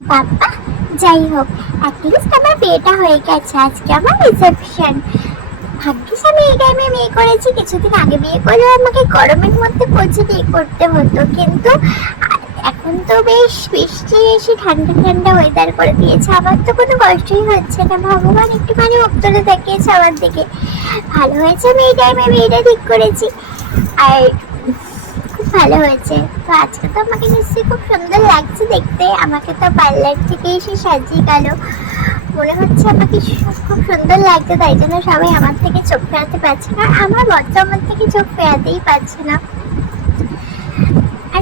বাবা, যাই হোক অ্যাটলিস্ট আমার বিয়েটা হয়ে গেছে, আজকে আমার রিসেপশন ভাগ্যিস আমি এই টাইমে বিয়ে করেছি, কিছুদিন আগে বিয়ে করলেও আমাকে গরমের মধ্যে পৌঁছে বিয়ে করতে হতো। কিন্তু এখন তো বেশ বৃষ্টি এসে ঠান্ডা ঠান্ডা ওয়েদার করে দিয়েছে। আমার তো কোনো কষ্টই হচ্ছে না। ভগবান একটুখানি উত্তরে তাকিয়েছে আমার দিকে। ভালো হয়েছে আমি এই টাইমে বিয়েটা ঠিক করেছি। আর ভালো হয়েছে। তো আজকে তো আমাকে নিশ্চয়ই খুব সুন্দর লাগছে দেখতে। আমাকে তো পার্লার থেকে এসে সাজিয়ে গেল মনে হচ্ছে আমাকে খুব সুন্দর লাগছে, তাই জন্য সবাই আমার থেকে চোখ ফেরাতে পারছে না। আমার বর্তমান থেকে চোখ ফেরাতেই পারছে না।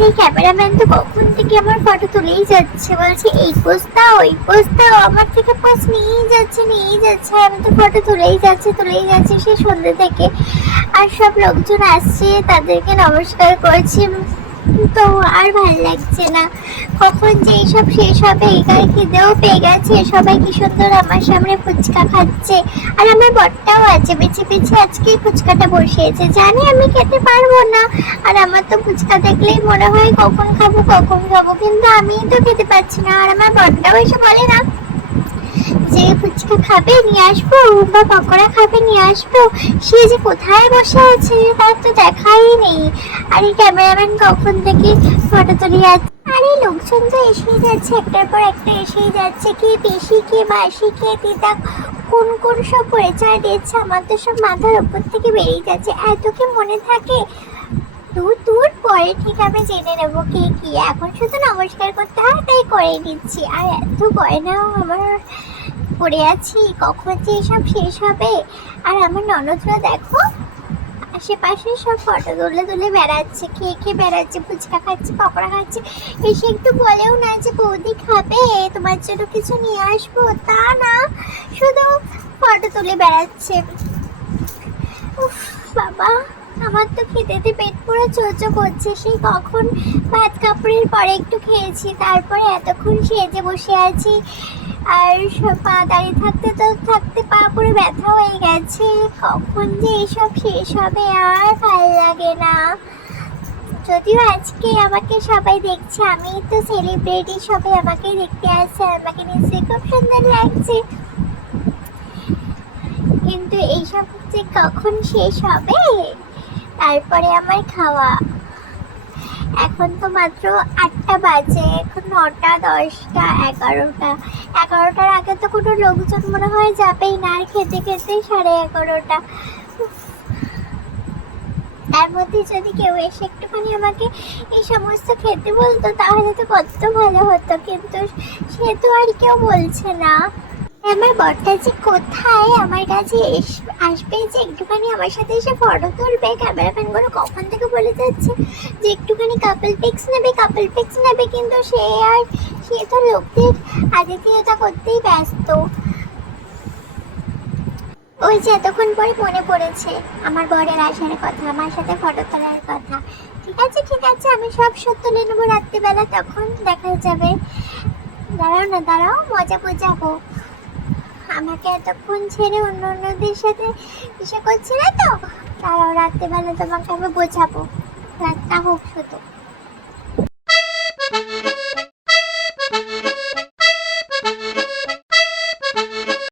এই ক্যামেরাম্যান তো কখন থেকে আমার ফটো তুলেই যাচ্ছে? বলছে, এই পোজ দাও ওই পোজ দাও, আমার থেকে পোজ নিয়েই যাচ্ছে নিয়েই যাচ্ছে আমি তো ফটো তুলেই যাচ্ছে তুলেই যাচ্ছে সে সন্ধ্যে থেকে। আর সব লোকজন আসছে, তাদেরকে নমস্কার করছি। তো আর ভালো লাগছে না। কখন যে এইসব শেষ হবে এগার খিদেও পেয়ে গেছে। সবাই কি সুন্দর আমার সামনে ফুচকা খাচ্ছে। আর আমার বরটাও আছে, বেছে বেছে আজকে ফুচকাটা বসিয়েছে। জানি আমি খেতে পারব না। আর আমার তো ফুচকা দেখলেই মনে হয় কখন খাব কখন খাব। কিন্তু আমিই তো খেতে পারছি না। আর আমার বরটাও এসে বলে না ফুচকা খাবে নিয়ে আসব বা পকোড়া খাবে নিয়ে আসব। সে যে কোথায় বসে আছে, তার তো দেখাই নেই। আর ক্যামেরাম্যান কখন থেকে ফটো তুলে যাচ্ছে আর, লোকজন তো এসেই যাচ্ছে, একটার পর একটা এসেই যাচ্ছে। কে বেশি কে বাসি কে দিদা, কোন কোন সব পরিচয় দিচ্ছে। আমার তো সব মাথার উপর থেকে বেরিয়ে যাচ্ছে। এত কি মনে থাকে? দূর দূর, পরে ঠিক আমি জেনে নেব কে কি। এখন শুধু নমস্কার করতে হয়, তাই করে নিচ্ছি আর এত গয়নাও আমার পড়ে আছি, কখন যে এসব শেষ হবে? আর আমার ননদরা দেখো, আশেপাশে সব ফটো তুলে তুলে বেড়াচ্ছে খেয়ে খেয়ে বেড়াচ্ছে, ফুচকা খাচ্ছে, পকোড়া খাচ্ছে। এসে একটু বলেও না যে বৌদি খাবে, তোমার জন্য কিছু নিয়ে আসব, তা না, শুধু ফটো তুলে বেড়াচ্ছে। উফ, বাবা। আমার তো খেতেতে পেট পুরো চোচো করছে। সেই কখন ভাত কাপড়ের পরে একটু খেয়েছি, তারপরে এতক্ষণ সেজে বসে আছি। আর পা দাঁড়িয়ে থাকতে তো থাকতে পা পুরো ব্যথা হয়ে গেছে। কখন যে এসব শেষ হবে আর ভালো লাগে না। যদিও আজকে আমাকে সবাই দেখছে, আমি তো সেলিব্রিটি সবাই আমাকে দেখতে আসছে, আমাকে নিশ্চয়ই খুব সুন্দর লাগছে। কিন্তু এইসব যে কখন শেষ হবে? তারপরে আমার খাওয়া। এখন তো মাত্র আটটা বাজে, এখন নটা, দশটা, এগারোটা। এগারোটার আগে তো কোনো লোকজন মনে হয় যাবেই না, আর খেতে খেতে সাড়ে এগারোটা। তার মধ্যে যদি কেউ এসে একটুখানি আমাকে এই সমস্ত খেতে বলতো, তাহলে তো কত ভালো হতো, কিন্তু সে তো আর কেউ বলছে না। আমার বরটা যে কোথায়? আমার কাছে আসবে যে একটুখানি আমার সাথে এসে ফটো তুলবে ক্যামেরাম্যানগুলো কখন থেকে বলে যাচ্ছে যে একটুখানি কাপল পিক্স নেবে কাপল পিক্স নেবে, কিন্তু সে আর, সে তো লোকদের আতিথেয়তা করতেই ব্যস্ত। ওই যে এতক্ষণ পরে মনে পড়েছে আমার বরের আসার কথা, আমার সাথে ফটো তোলার কথা। ঠিক আছে ঠিক আছে, আমি সব সত্য তুলে নেব রাত্রিবেলা, তখন দেখা যাবে। দাঁড়াও না, দাঁড়াও, মজা বোঝাবো আমাকে এতক্ষণ ছেড়ে অন্য অন্যদের সাথে ইসে করছে না তো? তারাও রাত্রেবেলা তোমাকে আমি বোঝাবো। রাতটা হোক, শুধু।